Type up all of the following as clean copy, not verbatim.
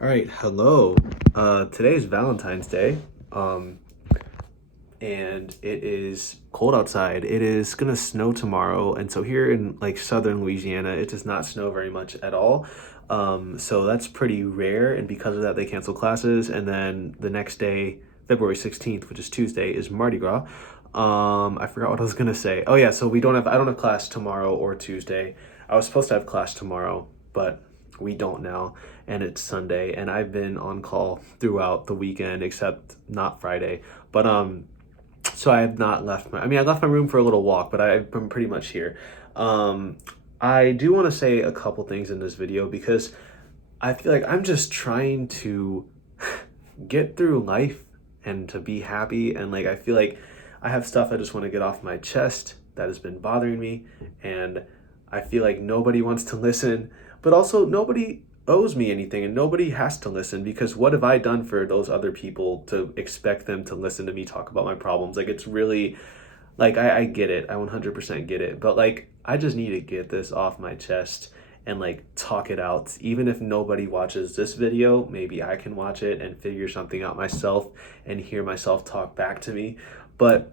All right, hello. Today is Valentine's Day, and it is cold outside. It is gonna snow tomorrow, and so here in like southern Louisiana, it does not snow very much at all. So that's pretty rare, and because of that, they cancel classes. And then the next day, February 16th, which is Tuesday, is Mardi Gras. I forgot what I was gonna say. Oh yeah, so I don't have class tomorrow or Tuesday. I was supposed to have class tomorrow, but we don't now, and it's Sunday, and I've been on call throughout the weekend except not Friday. But so I have not left I left my room for a little walk, but I've been pretty much here. Um I do want to say a couple things in this video because I feel like I'm just trying to get through life and to be happy, and like I feel like I have stuff I just want to get off my chest that has been bothering me, and I feel like nobody wants to listen, but also nobody owes me anything and nobody has to listen, because what have I done for those other people to expect them to listen to me talk about my problems? Like, it's really like I get it. I 100% get it. But like I just need to get this off my chest and like talk it out. Even if nobody watches this video, maybe I can watch it and figure something out myself and hear myself talk back to me. But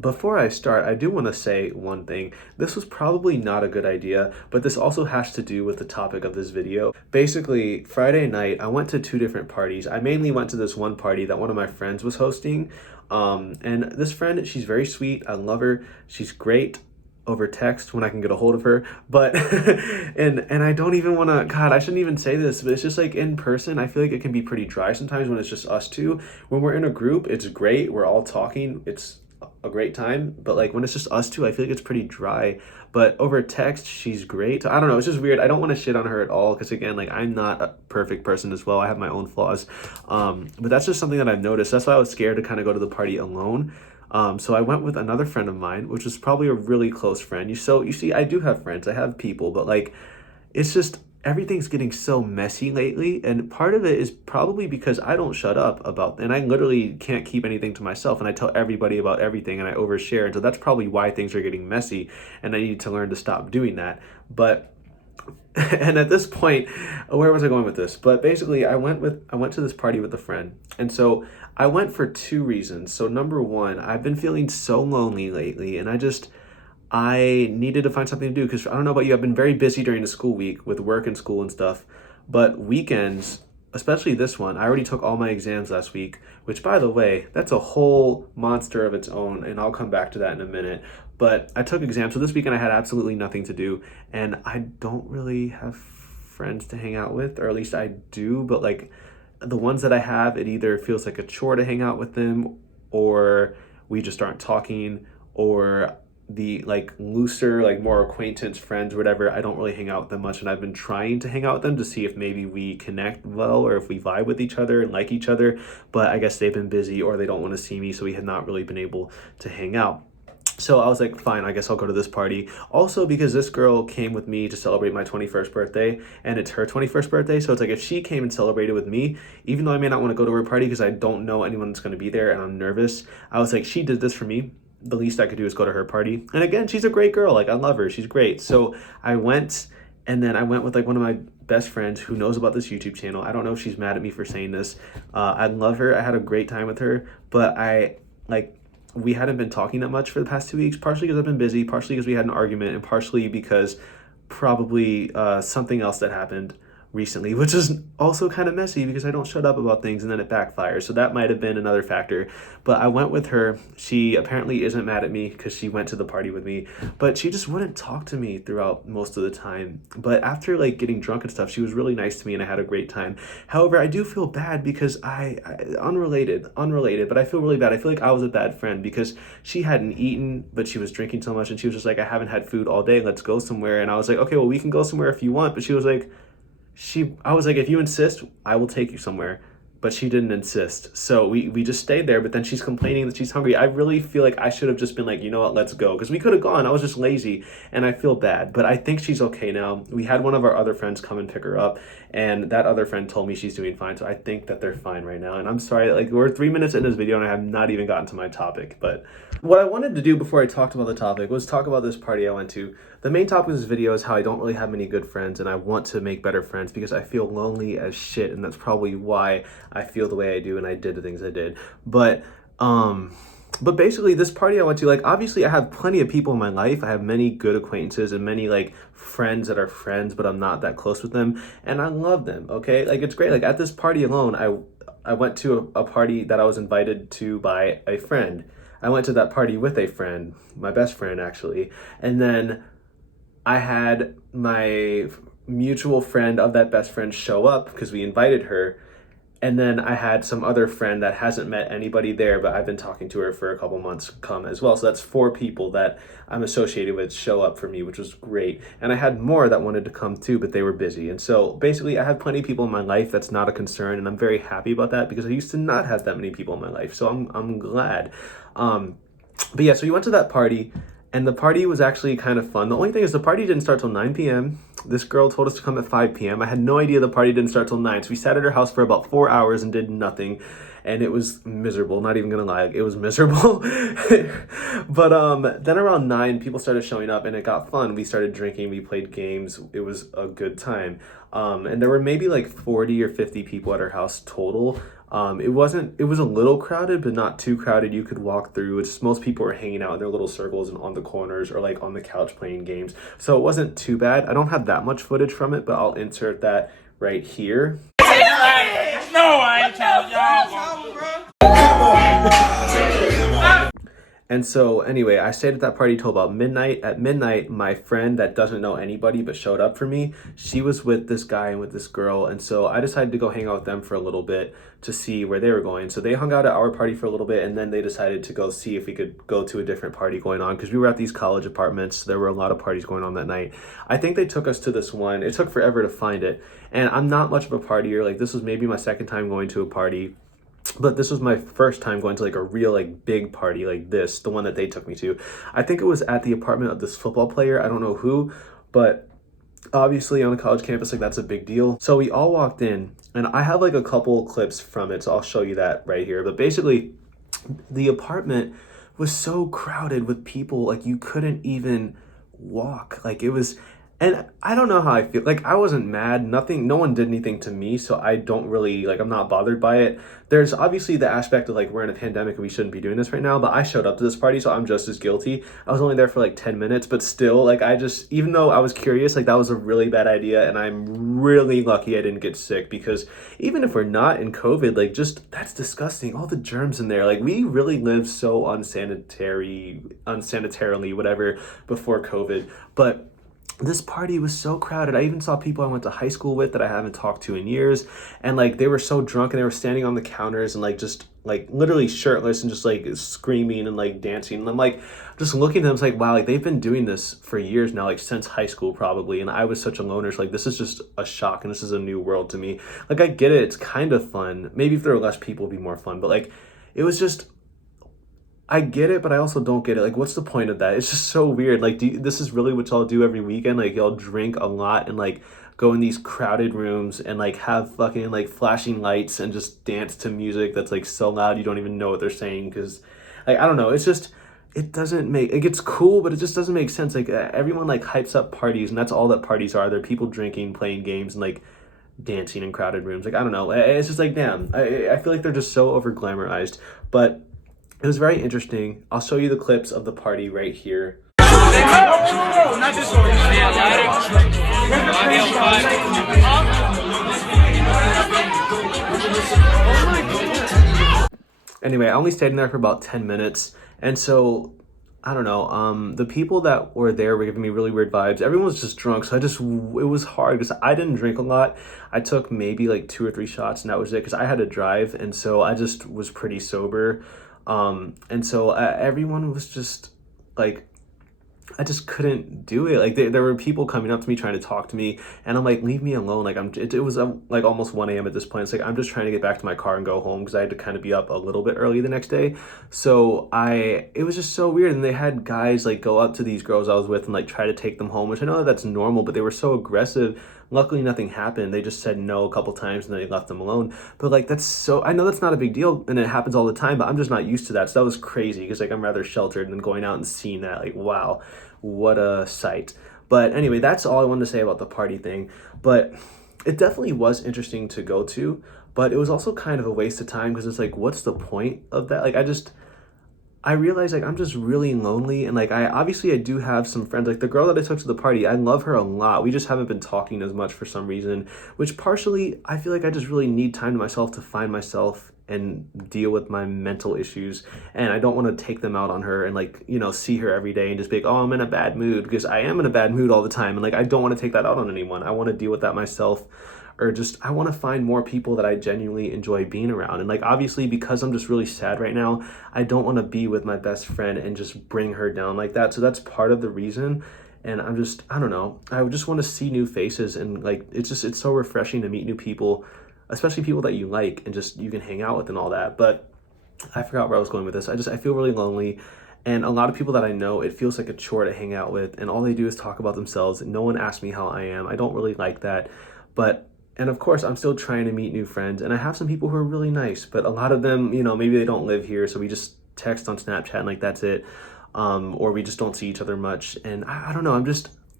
before I start, I do want to say one thing. This was probably not a good idea, but this also has to do with the topic of this video. Basically, Friday night, I went to two different parties. I mainly went to this one party that one of my friends was hosting. And this friend, she's very sweet. I love her. She's great over text when I can get a hold of her. But and I don't even want to, God, I shouldn't even say this, but it's just like in person, I feel like it can be pretty dry sometimes when it's just us two. When we're in a group, it's great. We're all talking. It's a great time, but like when it's just us two, I feel like it's pretty dry. But over text, she's great. I don't know, it's just weird. I don't want to shit on her at all, because again, like I'm not a perfect person as well. I have my own flaws. But that's just something that I've noticed. That's why I was scared to kind of go to the party alone. So I went with another friend of mine, which was probably a really close friend. You see, I do have friends, I have people, but like it's just everything's getting so messy lately, and part of it is probably because I don't shut up about, and I literally can't keep anything to myself, and I tell everybody about everything, and I overshare, and so that's probably why things are getting messy, and I need to learn to stop doing that. But and at this point, where was I going with this? But basically, I went to this party with a friend, and so I went for two reasons. So number one, I've been feeling so lonely lately, and I needed to find something to do, because I don't know about you, I've been very busy during the school week with work and school and stuff. But weekends, especially this one, I already took all my exams last week, which by the way, that's a whole monster of its own, and I'll come back to that in a minute. But I took exams, so this weekend I had absolutely nothing to do, and I don't really have friends to hang out with, or at least I do, but like the ones that I have, it either feels like a chore to hang out with them, or we just aren't talking, or the like looser, like more acquaintance friends, whatever, I don't really hang out with them much, and I've been trying to hang out with them to see if maybe we connect well or if we vibe with each other and like each other, but I guess they've been busy or they don't want to see me, so we have not really been able to hang out. So I was like, fine, I guess I'll go to this party. Also, because this girl came with me to celebrate my 21st birthday, and it's her 21st birthday. So it's like if she came and celebrated with me, even though I may not want to go to her party because I don't know anyone that's going to be there and I'm nervous, I was like, she did this for me. The least I could do is go to her party. And again, she's a great girl. Like, I love her. She's great. So I went, and then I went with like one of my best friends who knows about this YouTube channel. I don't know if she's mad at me for saying this. I love her. I had a great time with her, but we hadn't been talking that much for the past 2 weeks, partially because I've been busy, partially because we had an argument, and partially because probably something else that happened recently, which is also kind of messy because I don't shut up about things and then it backfires. So that might have been another factor. But I went with her. She apparently isn't mad at me because she went to the party with me, but she just wouldn't talk to me throughout most of the time. But after like getting drunk and stuff, she was really nice to me and I had a great time. However, I do feel bad because unrelated, but I feel really bad. I feel like I was a bad friend because she hadn't eaten, but she was drinking so much, and she was just like, I haven't had food all day. Let's go somewhere. And I was like, okay, well, we can go somewhere if you want. But she was like, I was like, if you insist, I will take you somewhere. But she didn't insist. So we just stayed there, but then she's complaining that she's hungry. I really feel like I should have just been like, you know what, let's go. Because we could have gone. I was just lazy, and I feel bad. But I think she's okay now. We had one of our other friends come and pick her up, and that other friend told me she's doing fine. So I think that they're fine right now. And I'm sorry, like we're 3 minutes in this video, and I have not even gotten to my topic. But what I wanted to do before I talked about the topic was talk about this party I went to. the main topic of this video is how I don't really have many good friends and I want to make better friends because I feel lonely as shit, and that's probably why I feel the way I do and I did the things I did. But basically this party I went to, like, obviously I have plenty of people in my life. I have many good acquaintances and many like friends that are friends, but I'm not that close with them, and I love them, okay? Like, it's great. Like, at this party alone, I went to a party that I was invited to by a friend. I went to that party with a friend, my best friend actually, and then I had my mutual friend of that best friend show up because we invited her. And then I had some other friend that hasn't met anybody there, but I've been talking to her for a couple months come as well. So that's 4 people that I'm associated with show up for me, which was great. And I had more that wanted to come too, but they were busy. And so basically I have plenty of people in my life. That's not a concern. And I'm very happy about that because I used to not have that many people in my life. So I'm glad. But yeah, so we went to that party. And the party was actually kind of fun. The only thing is the party didn't start till 9 p.m. This girl told us to come at 5 p.m. I had no idea the party didn't start till 9. So we sat at her house for about 4 hours and did nothing. And it was miserable. Not even gonna lie, it was miserable. But then around 9, people started showing up and it got fun. We started drinking, we played games. It was a good time. And there were maybe like 40 or 50 people at her house total. It was a little crowded, but not too crowded. You could walk through. It's just most people were hanging out in their little circles and on the corners or like on the couch playing games. So it wasn't too bad. I don't have that much footage from it, but I'll insert that right here. No, I ain't telling y'all. And so anyway, I stayed at that party till about midnight. At midnight, my friend that doesn't know anybody but showed up for me, she was with this guy and with this girl. And so I decided to go hang out with them for a little bit to see where they were going. So they hung out at our party for a little bit, and then they decided to go see if we could go to a different party going on because we were at these college apartments. There were a lot of parties going on that night. I think they took us to this one. It took forever to find it. And I'm not much of a partier. Like, this was maybe my second time going to a party. But this was my first time going to like a real like big party like this, the one that they took me to. I think it was at the apartment of this football player. I don't know who, but obviously on a college campus, like, that's a big deal. So we all walked in, and I have like a couple clips from it, so I'll show you that right here. But basically, the apartment was so crowded with people, like you couldn't even walk. Like, it was, and I don't know how I feel. Like, I wasn't mad. Nothing, no one did anything to me, so I don't really, like, I'm not bothered by it. There's obviously the aspect of, like, we're in a pandemic and we shouldn't be doing this right now, but I showed up to this party, so I'm just as guilty. I was only there for, like, 10 minutes, but still, like, even though I was curious, like, that was a really bad idea, and I'm really lucky I didn't get sick, because even if we're not in COVID, like, just, that's disgusting. All the germs in there. Like, we really lived so unsanitarily, whatever, before COVID. But this party was so crowded. I even saw people I went to high school with that I haven't talked to in years. And like, they were so drunk and they were standing on the counters and like, just like literally shirtless and just like screaming and like dancing. And I'm like, just looking at them, it's like, wow, like they've been doing this for years now, like since high school probably. And I was such a loner. So like, this is just a shock and this is a new world to me. Like, I get it. It's kind of fun. Maybe if there were less people, it'd be more fun. But like, it was just, I get it, but I also don't get it. Like, what's the point of that? It's just so weird. Like, this is really what y'all do every weekend? Like, y'all drink a lot and, like, go in these crowded rooms and, like, have fucking, like, flashing lights and just dance to music that's, like, so loud you don't even know what they're saying. Because, like, I don't know. It's just, it doesn't make, it gets cool, but it just doesn't make sense. Like, everyone, like, hypes up parties, and that's all that parties are. They're people drinking, playing games, and, like, dancing in crowded rooms. Like, I don't know. It's just, like, damn. I feel like they're just so over-glamorized. But it was very interesting. I'll show you the clips of the party right here. Anyway, I only stayed in there for about 10 minutes. And so, I don't know, the people that were there were giving me really weird vibes. Everyone was just drunk, so it was hard because I didn't drink a lot. I took maybe like 2 or 3 shots and that was it because I had to drive. And so I just was pretty sober. And so everyone was just like, I just couldn't do it. Like, there were people coming up to me trying to talk to me, and I'm like, leave me alone. Like, it was like almost 1 a.m. at this point. It's like, I'm just trying to get back to my car and go home because I had to kind of be up a little bit early the next day. So it was just so weird. And they had guys like go up to these girls I was with and like try to take them home, which I know that's normal, but they were so aggressive. Luckily, nothing happened. They just said no a couple times and then they left them alone. But like, I know that's not a big deal and it happens all the time, but I'm just not used to that. So that was crazy because like, I'm rather sheltered, and then going out and seeing that, like, wow, what a sight. But anyway, that's all I wanted to say about the party thing. But it definitely was interesting to go to, but it was also kind of a waste of time because it's like, what's the point of that? Like, I realized like I'm just really lonely, and like I do have some friends. Like the girl that I took to the party, I love her a lot. We just haven't been talking as much for some reason, which partially I feel like I just really need time to myself to find myself and deal with my mental issues. And I don't want to take them out on her and like, see her every day and just be like, oh, I'm in a bad mood, because I am in a bad mood all the time. And like I don't want to take that out on anyone. I want to deal with that myself, or just I want to find more people that I genuinely enjoy being around. And like obviously because I'm just really sad right now, I don't want to be with my best friend and just bring her down like that. So that's part of the reason. And I don't know. I just want to see new faces, and like it's so refreshing to meet new people, especially people that you like and just you can hang out with and all that. But I forgot where I was going with this. I feel really lonely. And a lot of people that I know, it feels like a chore to hang out with, and all they do is talk about themselves. And no one asks me how I am. I don't really like that. But and of course, I'm still trying to meet new friends, and I have some people who are really nice, but a lot of them, maybe they don't live here, so we just text on Snapchat and like that's it, or we just don't see each other much, and I don't know,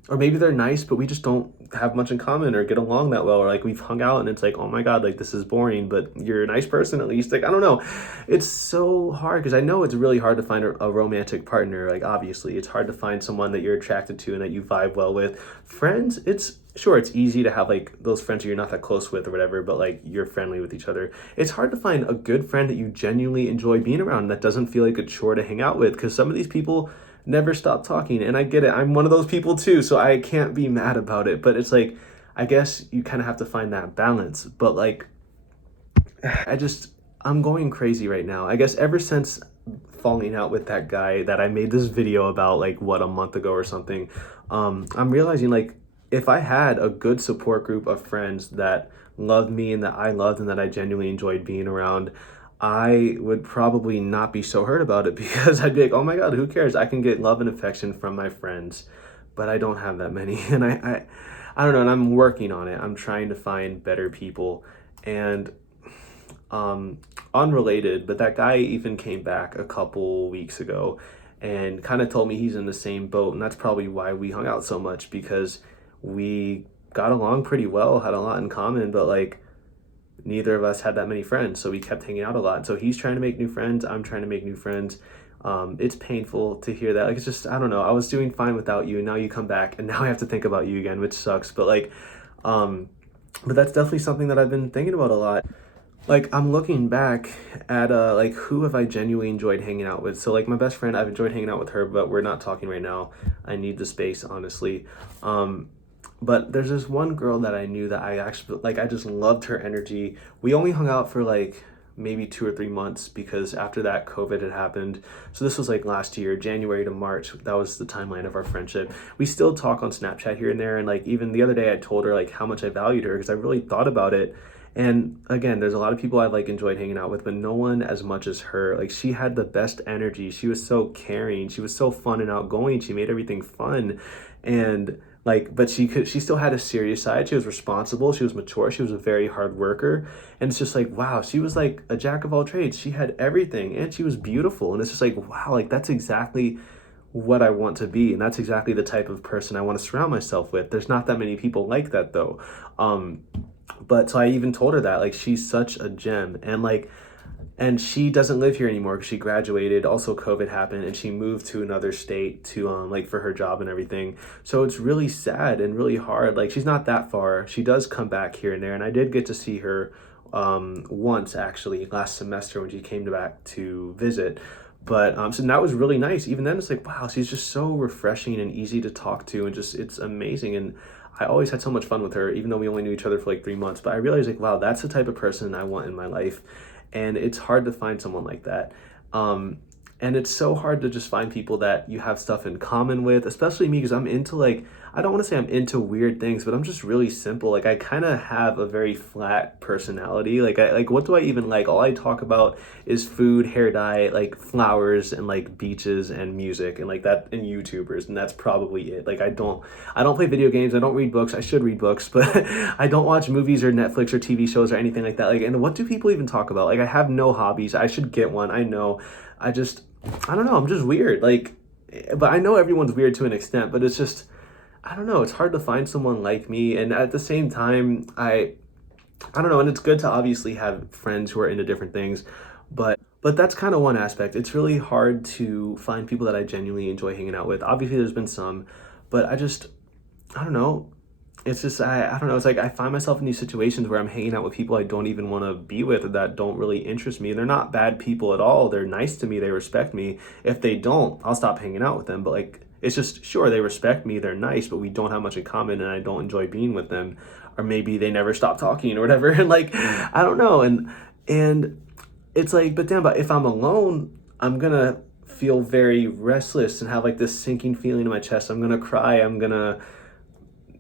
or maybe they're nice, but we just don't have much in common or get along that well, or like we've hung out and it's like, oh my god, like this is boring, but you're a nice person at least. Like I don't know, it's so hard because I know it's really hard to find a romantic partner. Like obviously, it's hard to find someone that you're attracted to and that you vibe well with. Friends, it's sure it's easy to have like those friends who you're not that close with or whatever, but like you're friendly with each other. It's hard to find a good friend that you genuinely enjoy being around that doesn't feel like a chore to hang out with, because some of these people never stop talking, and I get it, I'm one of those people too, so I can't be mad about it. But it's like I guess you kind of have to find that balance. But like I'm going crazy right now. I guess ever since falling out with that guy that I made this video about like what, a month ago or something, I'm realizing like if I had a good support group of friends that loved me and that I loved and that I genuinely enjoyed being around, I would probably not be so hurt about it because I'd be like, oh my god, who cares? I can get love and affection from my friends, but I don't have that many. And I don't know, and I'm working on it. I'm trying to find better people. And unrelated, but that guy even came back a couple weeks ago and kind of told me he's in the same boat, and that's probably why we hung out so much, because we got along pretty well, had a lot in common, but like neither of us had that many friends, so we kept hanging out a lot. So he's trying to make new friends, I'm trying to make new friends. It's painful to hear that. Like it's just, I don't know, I was doing fine without you, and now you come back and now I have to think about you again, which sucks. But like but that's definitely something that I've been thinking about a lot. Like I'm looking back at like who have I genuinely enjoyed hanging out with. So like my best friend, I've enjoyed hanging out with her, but we're not talking right now. I need the space, honestly. But there's this one girl that I knew that I actually like, I just loved her energy. We only hung out for like maybe 2 or 3 months because after that COVID had happened. So this was like last year, January to March. That was the timeline of our friendship. We still talk on Snapchat here and there, and like even the other day I told her like how much I valued her, because I really thought about it. And again, there's a lot of people I've like enjoyed hanging out with, but no one as much as her. Like she had the best energy. She was so caring. She was so fun and outgoing. She made everything fun. And like, but she still had a serious side. She was responsible. She was mature. She was a very hard worker. And it's just like, wow, she was like a jack of all trades. She had everything and she was beautiful. And it's just like, wow, like that's exactly what I want to be. And that's exactly the type of person I want to surround myself with. There's not that many people like that though. But so I even told her that like she's such a gem, and like, and she doesn't live here anymore because she graduated. Also COVID happened and she moved to another state to like for her job and everything. So it's really sad and really hard. Like she's not that far. She does come back here and there, and I did get to see her once actually last semester when she came back to visit. But so that was really nice. Even then it's like, wow, she's just so refreshing and easy to talk to, and just it's amazing. And I always had so much fun with her, even though we only knew each other for like 3 months. But I realized like, wow, that's the type of person I want in my life. And it's hard to find someone like that. And it's so hard to just find people that you have stuff in common with, especially me, because I'm into like, I don't want to say I'm into weird things, but I'm just really simple. Like I kind of have a very flat personality. Like what do I even like? All I talk about is food, hair dye, like flowers, and like beaches and music and like that, and YouTubers, and that's probably it. Like I don't play video games. I don't read books. I should read books, but I don't watch movies or Netflix or TV shows or anything like that. Like, and what do people even talk about? Like I have no hobbies. I should get one. I know. I don't know. I'm just weird. Like, but I know everyone's weird to an extent, but it's just, I don't know, it's hard to find someone like me. And at the same time, I don't know, and it's good to obviously have friends who are into different things, but that's kind of one aspect. It's really hard to find people that I genuinely enjoy hanging out with. Obviously, there's been some, but I don't know. It's just I don't know. It's like I find myself in these situations where I'm hanging out with people I don't even want to be with or that don't really interest me. They're not bad people at all. They're nice to me. They respect me. If they don't, I'll stop hanging out with them. But like it's just sure they respect me. They're nice, but we don't have much in common, and I don't enjoy being with them. Or maybe they never stop talking or whatever. And like I don't know. And it's like, but damn, but if I'm alone, I'm gonna feel very restless and have like this sinking feeling in my chest. I'm gonna cry. I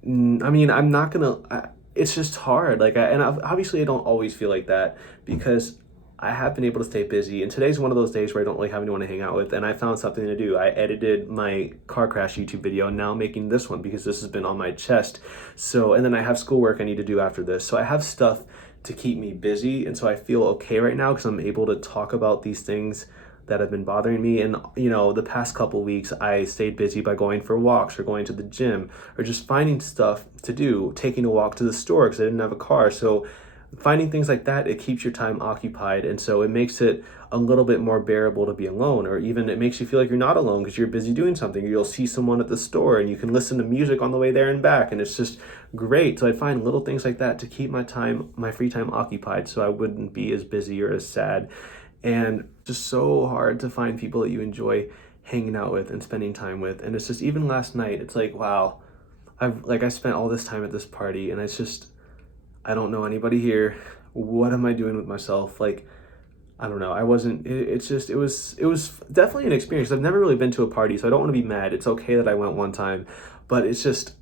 mean, I'm not gonna. It's just hard. Obviously, I don't always feel like that because I have been able to stay busy. And today's one of those days where I don't really have anyone to hang out with, and I found something to do. I edited my car crash YouTube video, and now I'm making this one because this has been on my chest. So, and then I have schoolwork I need to do after this. So I have stuff to keep me busy, and so I feel okay right now because I'm able to talk about these things that have been bothering me. And the past couple weeks I stayed busy by going for walks or going to the gym or just finding stuff to do, taking a walk to the store because I didn't have a car. So finding things like that, it keeps your time occupied, and so it makes it a little bit more bearable to be alone, or even it makes you feel like you're not alone because you're busy doing something. You'll see someone at the store and you can listen to music on the way there and back, and it's just great. So I'd find little things like that to keep my free time occupied, so I wouldn't be as busy or as sad. And just so hard to find people that you enjoy hanging out with and spending time with. And it's just even last night, it's like, wow, I spent all this time at this party, and it's just I don't know anybody here. What am I doing with myself? Like, I don't know. I wasn't. It's just it was definitely an experience. I've never really been to a party, so I don't want to be mad. It's okay that I went one time, but it's just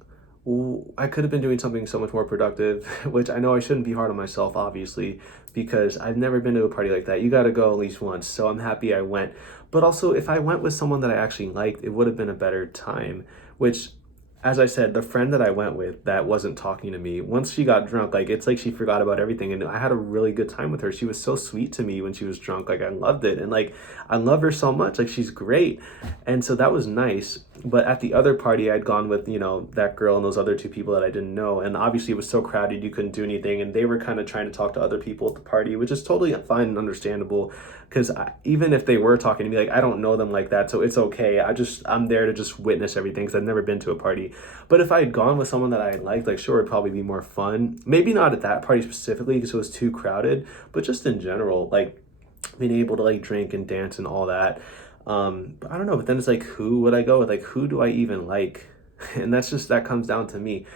I could have been doing something so much more productive, which I know I shouldn't be hard on myself, obviously, because I've never been to a party like that. You got to go at least once, so I'm happy I went. But also, if I went with someone that I actually liked, it would have been a better time, which as I said, the friend that I went with that wasn't talking to me, once she got drunk, like it's like she forgot about everything. And I had a really good time with her. She was so sweet to me when she was drunk. Like I loved it. And like I love her so much. Like she's great. And so that was nice. But at the other party, I'd gone with, that girl and those other two people that I didn't know. And obviously it was so crowded, you couldn't do anything. And they were kind of trying to talk to other people at the party, which is totally fine and understandable. Because even if they were talking to me, like I don't know them like that, so it's okay. I'm there to just witness everything because I've never been to a party. But if I had gone with someone that I liked, like sure, it'd probably be more fun. Maybe not at that party specifically because it was too crowded, but just in general, like being able to like drink and dance and all that. But I don't know. But then it's like, who would I go with? Like, who do I even like? And that comes down to me.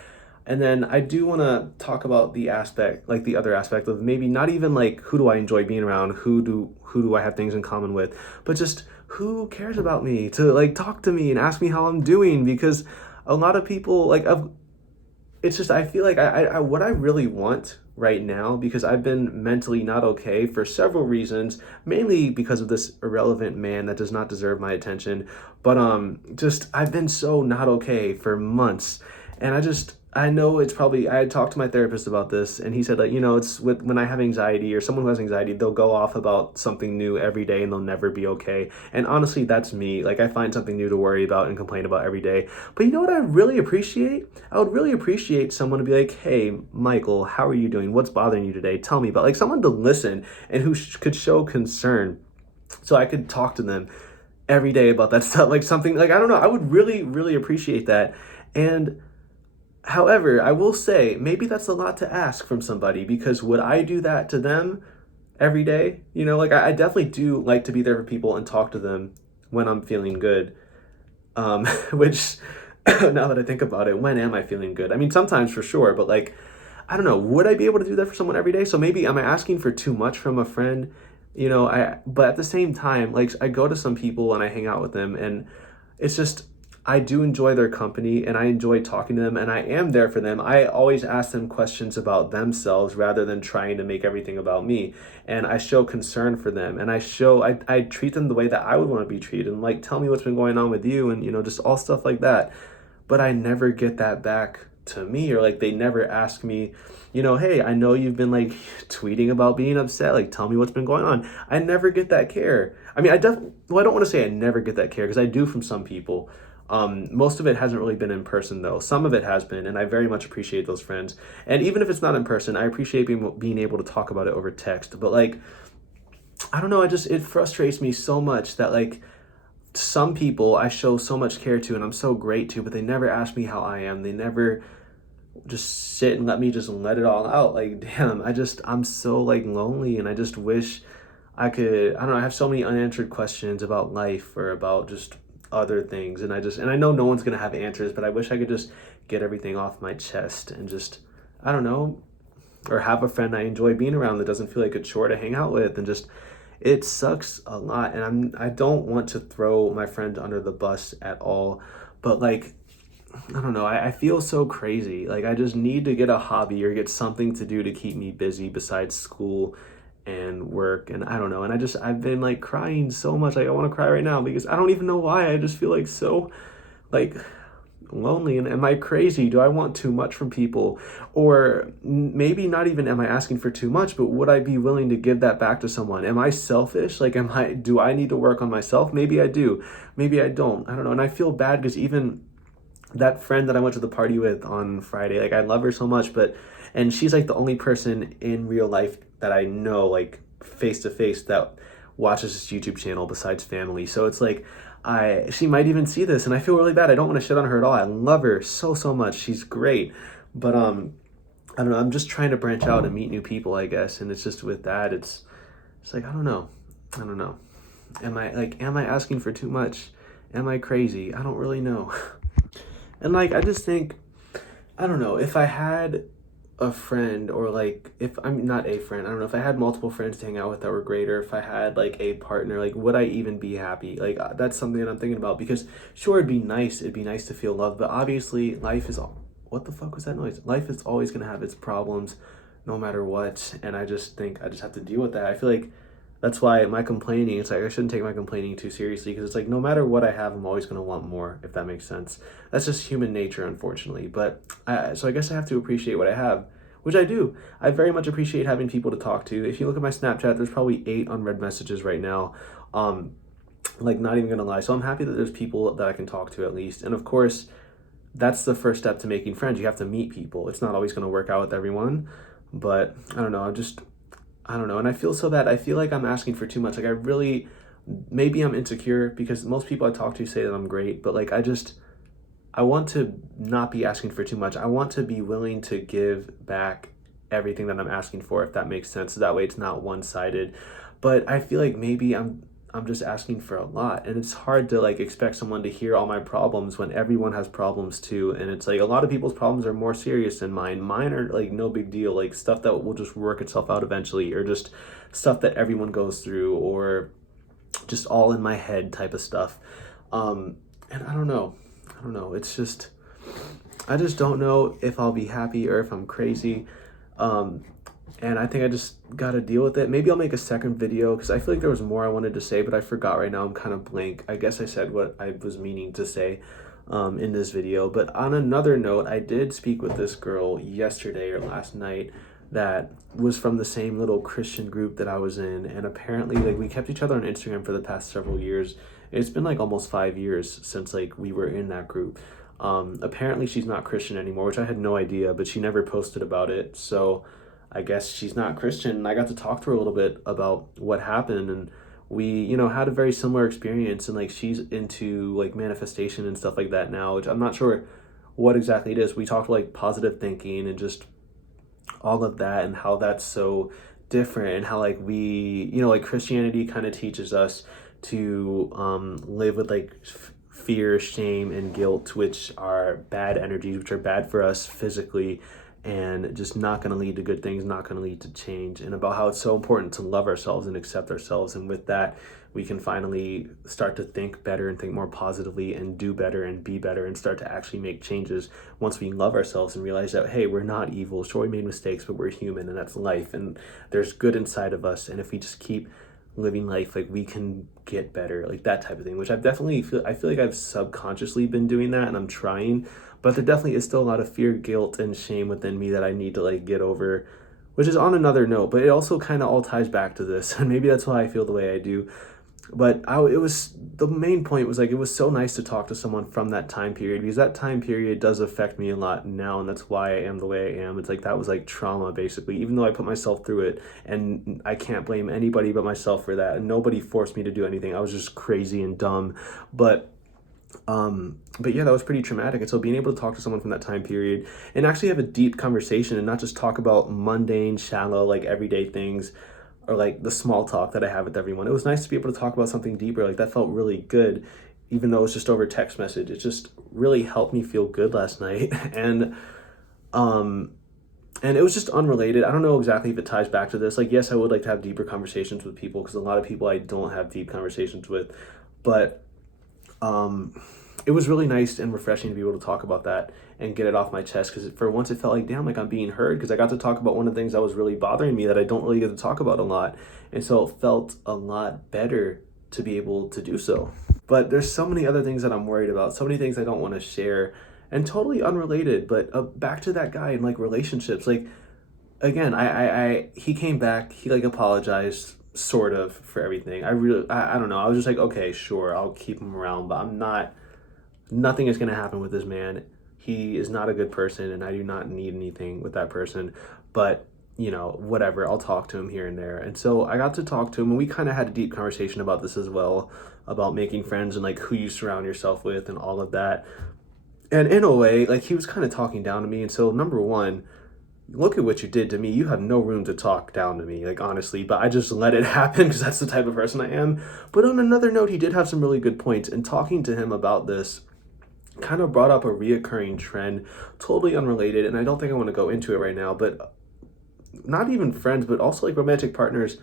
And then I do want to talk about the other aspect of maybe not even like who do I enjoy being around, who do I have things in common with, but just who cares about me to like talk to me and ask me how I'm doing, because a lot of people it's just I feel like I what I really want right now, because I've been mentally not okay for several reasons, mainly because of this irrelevant man that does not deserve my attention. But just I've been so not okay for months, and I know it's probably I had talked to my therapist about this, and he said that it's when I have anxiety or someone who has anxiety, they'll go off about something new every day and they'll never be okay. And honestly, that's me. Like I find something new to worry about and complain about every day. But you know what I really appreciate? I would really appreciate someone to be like, "Hey, Michael, how are you doing? What's bothering you today? Tell me about." Like someone to listen and who could show concern, so I could talk to them every day about that stuff. Like something like I don't know. I would really, really appreciate that. And however, I will say maybe that's a lot to ask from somebody, because would I do that to them every day? Like I definitely do like to be there for people and talk to them when I'm feeling good. Which now that I think about it, when am I feeling good? I mean, sometimes for sure, but like, I don't know, would I be able to do that for someone every day? So maybe am I asking for too much from a friend? But at the same time, like I go to some people and I hang out with them, and it's just I do enjoy their company and I enjoy talking to them and I am there for them. I always ask them questions about themselves rather than trying to make everything about me. And I show concern for them, and I treat them the way that I would want to be treated, and like tell me what's been going on with you, and just all stuff like that. But I never get that back to me, or like they never ask me, hey, I know you've been like tweeting about being upset, like tell me what's been going on. I never get that care. I mean, I don't want to say I never get that care, because I do from some people. Most of it hasn't really been in person though. Some of it has been, and I very much appreciate those friends. And even if it's not in person, I appreciate being able to talk about it over text. But like, I don't know, it frustrates me so much that like some people I show so much care to and I'm so great to, but they never ask me how I am. They never just sit and let me just let it all out. Like, damn, I'm so like lonely, and I just wish I could, I don't know, I have so many unanswered questions about life or about just other things. And I know no one's going to have answers, but I wish I could just get everything off my chest and just, I don't know, or have a friend I enjoy being around that doesn't feel like a chore to hang out with. And just, it sucks a lot. And I don't want to throw my friends under the bus at all, but like, I don't know. I feel so crazy. Like I just need to get a hobby or get something to do to keep me busy besides school and work. And I don't know. And I've been like crying so much. Like I want to cry right now because I don't even know why. I just feel like so like lonely. And am I crazy? Do I want too much from people? Or maybe not even am I asking for too much, but would I be willing to give that back to someone? Am I selfish? Like do I need to work on myself? Maybe I do. Maybe I don't. I don't know. And I feel bad because even that friend that I went to the party with on Friday, like I love her so much, and she's like the only person in real life that I know, like face to face, that watches this YouTube channel besides family. So it's like, she might even see this, and I feel really bad. I don't want to shit on her at all. I love her so, so much. She's great. But, I don't know. I'm just trying to branch out and meet new people, I guess. And it's just with that, it's like, I don't know. I don't know. Am I asking for too much? Am I crazy? I don't really know. And like, I just think, I don't know, if I had a friend, or like, if I'm not a friend, I don't know, if I had multiple friends to hang out with that were great, or if I had like a partner, like, would I even be happy? Like, that's something that I'm thinking about because sure, it'd be nice to feel loved, but obviously life is all, what the fuck was that noise? Life is always going to have its problems no matter what. And I just think I just have to deal with that. I feel like that's why my complaining, it's like I shouldn't take my complaining too seriously because it's like no matter what I have, I'm always going to want more, if that makes sense. That's just human nature, unfortunately. So I guess I have to appreciate what I have, which I do. I very much appreciate having people to talk to. If you look at my Snapchat, there's probably 8 unread messages right now. Like, not even going to lie. So I'm happy that there's people that I can talk to at least. And of course, that's the first step to making friends. You have to meet people. It's not always going to work out with everyone, but I don't know. I don't know. And I feel so bad. I feel like I'm asking for too much. Like I really, maybe I'm insecure because most people I talk to say that I'm great, but like I want to not be asking for too much. I want to be willing to give back everything that I'm asking for, if that makes sense. So that way it's not one-sided. But I feel like maybe I'm just asking for a lot, and it's hard to like expect someone to hear all my problems when everyone has problems too. And it's like a lot of people's problems are more serious than mine. Mine are like no big deal, like stuff that will just work itself out eventually, or just stuff that everyone goes through, or just all in my head type of stuff. And I don't know. It's just, I just don't know if I'll be happy or if I'm crazy. And I think I just gotta deal with it. Maybe I'll make a second video because I feel like there was more I wanted to say, but I forgot right now. I'm kind of blank. I guess I said what I was meaning to say in this video. But on another note, I did speak with this girl yesterday or last night that was from the same little Christian group that I was in. And apparently, like, we kept each other on Instagram for the past several years. It's been like almost 5 years since like we were in that group. Apparently she's not Christian anymore, which I had no idea, but she never posted about it. So I guess she's not Christian. And I got to talk to her a little bit about what happened, and we, had a very similar experience. And like, she's into like manifestation and stuff like that now, which I'm not sure what exactly it is. We talked like positive thinking and just all of that, and how that's so different, and how like we, like Christianity kind of teaches us to live with like fear, shame, and guilt, which are bad energies, which are bad for us physically, and just not going to lead to good things, not going to lead to change. And about how it's so important to love ourselves and accept ourselves. And with that, we can finally start to think better and think more positively and do better and be better and start to actually make changes once we love ourselves and realize that, hey, we're not evil. Sure, we made mistakes, but we're human, and that's life. And there's good inside of us. And if we just keep living life, like, we can get better, like that type of thing, which I feel like I've subconsciously been doing that, and I'm trying, but there definitely is still a lot of fear, guilt, and shame within me that I need to like get over, which is on another note, but it also kind of all ties back to this. And maybe that's why I feel the way I do. But it was, the main point was like it was so nice to talk to someone from that time period, because that time period does affect me a lot now, and that's why I am the way I am. It's like that was like trauma basically, even though I put myself through it, and I can't blame anybody but myself for that. And nobody forced me to do anything. I was just crazy and dumb. But yeah, that was pretty traumatic. And so being able to talk to someone from that time period and actually have a deep conversation and not just talk about mundane, shallow, like everyday things, or like the small talk that I have with everyone. It was nice to be able to talk about something deeper. Like that felt really good, even though it was just over text message. It just really helped me feel good last night. Um and it was just unrelated. I don't know exactly if it ties back to this. Like, yes, I would like to have deeper conversations with people, because a lot of people I don't have deep conversations with. But um, it was really nice and refreshing to be able to talk about that and get it off my chest, because for once it felt like, damn, like I'm being heard, because I got to talk about one of the things that was really bothering me that I don't really get to talk about a lot. And so it felt a lot better to be able to do so. But there's so many other things that I'm worried about, so many things I don't want to share, and totally unrelated. But back to that guy in like relationships, like again, he came back, he like apologized sort of for everything. I don't know. I was just like, okay, sure, I'll keep him around, but I'm not, nothing is going to happen with this man. He is not a good person, and I do not need anything with that person. But, you know, whatever, I'll talk to him here and there. And so I got to talk to him, and we kind of had a deep conversation about this as well, about making friends and like who you surround yourself with and all of that. And in a way, like he was kind of talking down to me. And so, number one, look at what you did to me. You have no room to talk down to me, like honestly, but I just let it happen because that's the type of person I am. But on another note, he did have some really good points, and talking to him about this kind of brought up a reoccurring trend, totally unrelated, and I don't think I want to go into it right now, but not even friends, but also like romantic partners,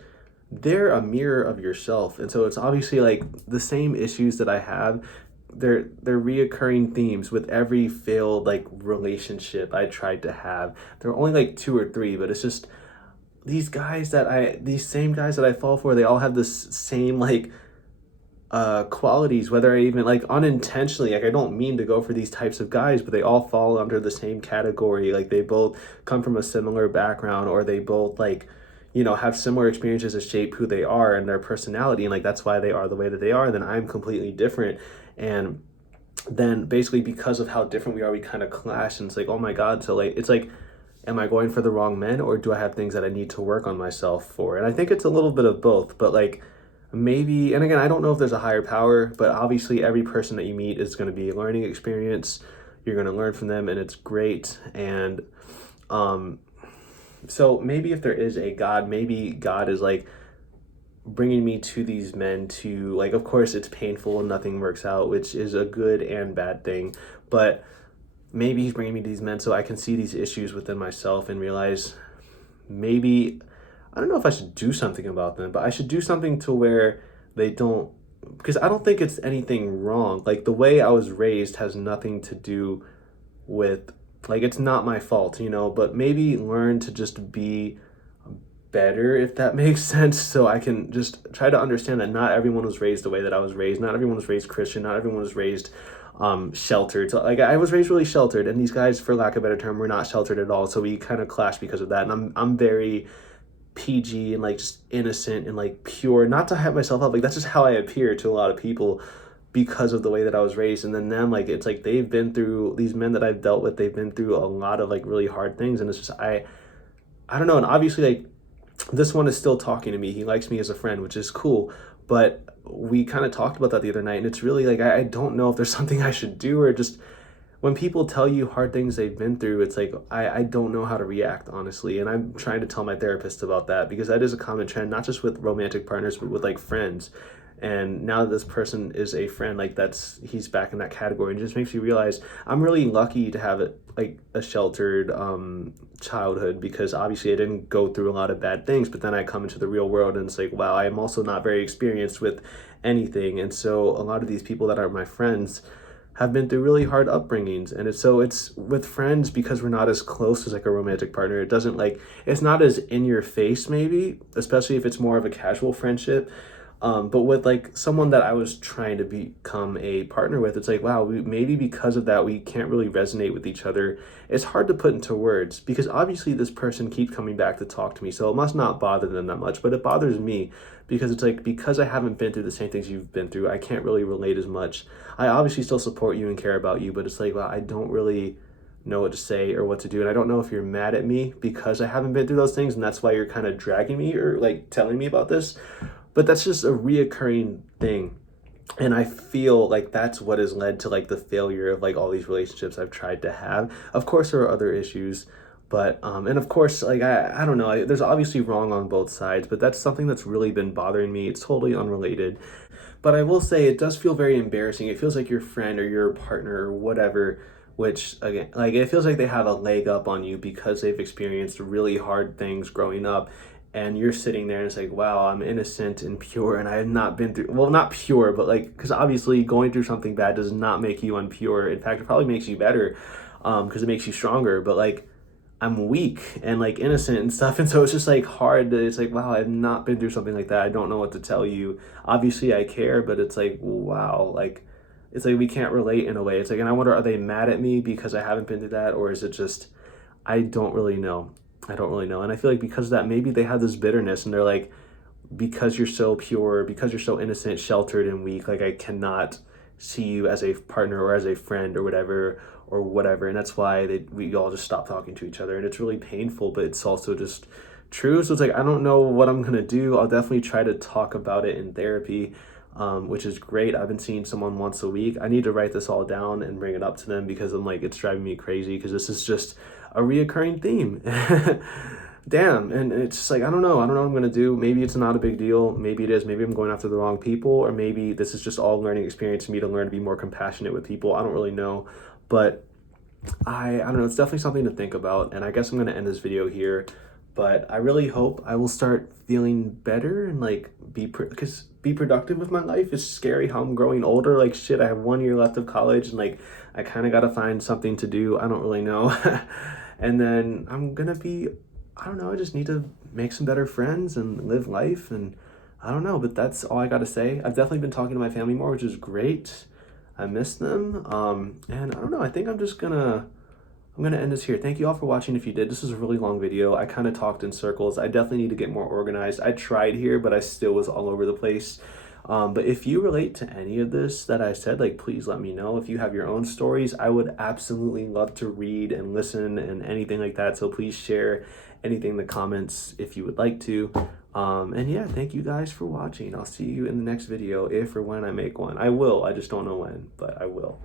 they're a mirror of yourself. And so it's obviously like the same issues that I have, they're reoccurring themes with every failed like relationship I tried to have. There are only like two or three, but it's just these same guys that I fall for, they all have this same like qualities, whether I even like unintentionally, like I don't mean to go for these types of guys, but they all fall under the same category. Like they both come from a similar background, or they both like, you know, have similar experiences that shape who they are and their personality, and like that's why they are the way that they are. And then I'm completely different, and then basically because of how different we are, we kind of clash. And it's like, oh my god, so like it's like, am I going for the wrong men, or do I have things that I need to work on myself for? And I think it's a little bit of both, but like maybe, and again, I don't know if there's a higher power, but obviously every person that you meet is going to be a learning experience. You're going to learn from them, and it's great. And um so maybe if there is a God, maybe God is like bringing me to these men to like, of course it's painful and nothing works out, which is a good and bad thing, but maybe he's bringing me to these men so I can see these issues within myself and realize maybe, I don't know if I should do something about them, but I should do something to where they don't, because I don't think it's anything wrong. Like the way I was raised has nothing to do with, like, it's not my fault, you know, but maybe learn to just be better, if that makes sense. So I can just try to understand that not everyone was raised the way that I was raised. Not everyone was raised Christian. Not everyone was raised sheltered. So like I was raised really sheltered, and these guys, for lack of a better term, were not sheltered at all. So we kind of clash because of that. And I'm very PG and like just innocent and like pure, not to hype myself up, like that's just how I appear to a lot of people because of the way that I was raised. And then them, like it's like they've been through, these men that I've dealt with, they've been through a lot of like really hard things. And it's just I don't know. And obviously like this one is still talking to me, he likes me as a friend, which is cool. But we kind of talked about that the other night, and it's really like I don't know if there's something I should do, or just when people tell you hard things they've been through, it's like I don't know how to react, honestly. And I'm trying to tell my therapist about that, because that is a common trend, not just with romantic partners, but with like friends. And now that this person is a friend, like he's back in that category, and it just makes you realize I'm really lucky to have it like a sheltered childhood, because obviously I didn't go through a lot of bad things, but then I come into the real world and it's like, wow, I am also not very experienced with anything. And so a lot of these people that are my friends have been through really hard upbringings. And it's with friends, because we're not as close as like a romantic partner, it doesn't like, it's not as in your face maybe, especially if it's more of a casual friendship. But with like someone that I was trying to become a partner with, it's like, wow, maybe because of that, we can't really resonate with each other. It's hard to put into words because obviously this person keeps coming back to talk to me. So it must not bother them that much, but it bothers me because it's like, because I haven't been through the same things you've been through, I can't really relate as much. I obviously still support you and care about you, but it's like, well, I don't really know what to say or what to do. And I don't know if you're mad at me because I haven't been through those things and that's why you're kind of dragging me or like telling me about this. But that's just a reoccurring thing. And I feel like that's what has led to like the failure of like all these relationships I've tried to have. Of course, there are other issues, but and of course, like I don't know. There's obviously wrong on both sides, but that's something that's really been bothering me. It's totally unrelated, but I will say it does feel very embarrassing. It feels like your friend or your partner or whatever, which again, like it feels like they have a leg up on you because they've experienced really hard things growing up. And you're sitting there and it's like, wow, I'm innocent and pure and I have not been through, well, not pure, but like, because obviously going through something bad does not make you unpure. In fact, it probably makes you better because it makes you stronger. But like, I'm weak and like innocent and stuff. And so it's just like hard to, it's like, wow, I've not been through something like that. I don't know what to tell you. Obviously I care, but it's like, wow, like, it's like we can't relate in a way. It's like, and I wonder, are they mad at me because I haven't been through that? Or is it just, I don't really know. I don't really know. And I feel like because of that, maybe they have this bitterness and they're like, because you're so pure, because you're so innocent, sheltered, and weak, like I cannot see you as a partner or as a friend or whatever or whatever. And that's why we all just stop talking to each other. And it's really painful, but it's also just true. So it's like, I don't know what I'm going to do. I'll definitely try to talk about it in therapy, which is great. I've been seeing someone once a week. I need to write this all down and bring it up to them because I'm like, it's driving me crazy because this is just a reoccurring theme. Damn. And it's just like, I don't know what I'm going to do. Maybe it's not a big deal. Maybe it is. Maybe I'm going after the wrong people, or maybe this is just all learning experience for me to learn to be more compassionate with people. I don't really know, but I don't know. It's definitely something to think about. And I guess I'm going to end this video here, but I really hope I will start feeling better and like because be productive with my life. It's scary how I'm growing older. Like shit, I have 1 year left of college and like I kind of got to find something to do. I don't really know. And then I'm going to be, I don't know, I just need to make some better friends and live life. And I don't know, but that's all I got to say. I've definitely been talking to my family more, which is great. I miss them. And I don't know, I think I'm gonna end this here. Thank you all for watching. If you did, this is a really long video. I kind of talked in circles. I definitely need to get more organized. I tried here, but I still was all over the place. But if you relate to any of this that I said, like, please let me know. If you have your own stories, I would absolutely love to read and listen and anything like that. So please share anything in the comments if you would like to. And yeah, thank you guys for watching. I'll see you in the next video if or when I make one. I will. I just don't know when, but I will.